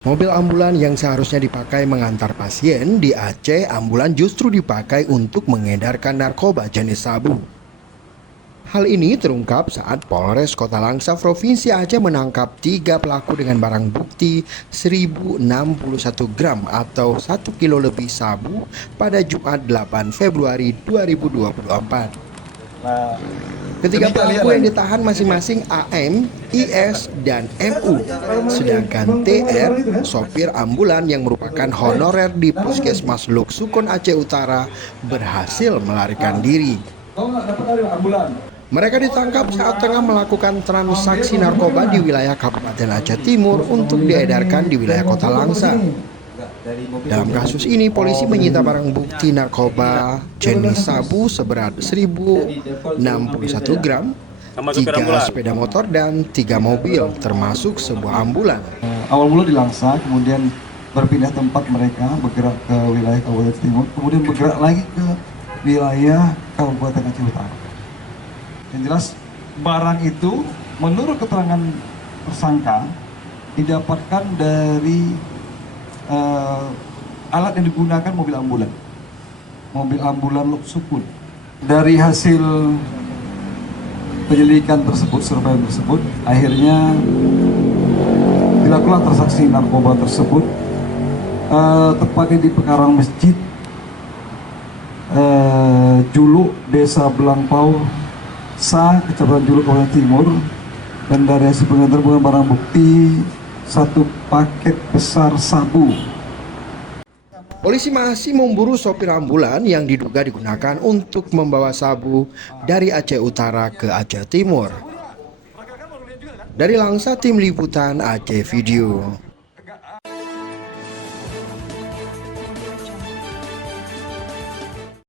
Mobil ambulan yang seharusnya dipakai mengantar pasien di Aceh, ambulan justru dipakai untuk mengedarkan narkoba jenis sabu. Hal ini terungkap saat Polres Kota Langsa Provinsi Aceh menangkap 3 pelaku dengan barang bukti 1061 gram atau 1 kilo lebih sabu pada Jumat 8 Februari 2024. Ketiga pelaku yang ditahan masing-masing AM, IS, dan MU. Sedangkan TR, sopir ambulan yang merupakan honorer di Puskesmas Luk Sukun Aceh Utara, berhasil melarikan diri. Mereka ditangkap saat tengah melakukan transaksi narkoba di wilayah Kabupaten Aceh Timur untuk diedarkan di wilayah Kota Langsa. Dalam kasus ini, polisi menyita barang bukti narkoba jenis sabu seberat 1061 gram, 3 sepeda motor, dan 3 mobil, termasuk sebuah ambulan. Awal mula di Langsa, kemudian berpindah tempat mereka, bergerak ke wilayah Kabupaten Timur, kemudian bergerak lagi ke wilayah Kabupaten Aceh Utara. Yang jelas, barang itu menurut keterangan tersangka didapatkan dari alat yang digunakan mobil ambulan Luk Sukun. Dari hasil penyelidikan tersebut, survei tersebut, akhirnya dilakukan transaksi narkoba tersebut, tepatnya di Pekarang Masjid Juluk, Desa Belangpau, Kecamatan Juluk, Kabupaten Timur. Dan dari hasil penggeledahan barang bukti 1 paket besar sabu. Polisi masih memburu sopir ambulan yang diduga digunakan untuk membawa sabu dari Aceh Utara ke Aceh Timur. Dari Langsa, tim liputan Aceh Video.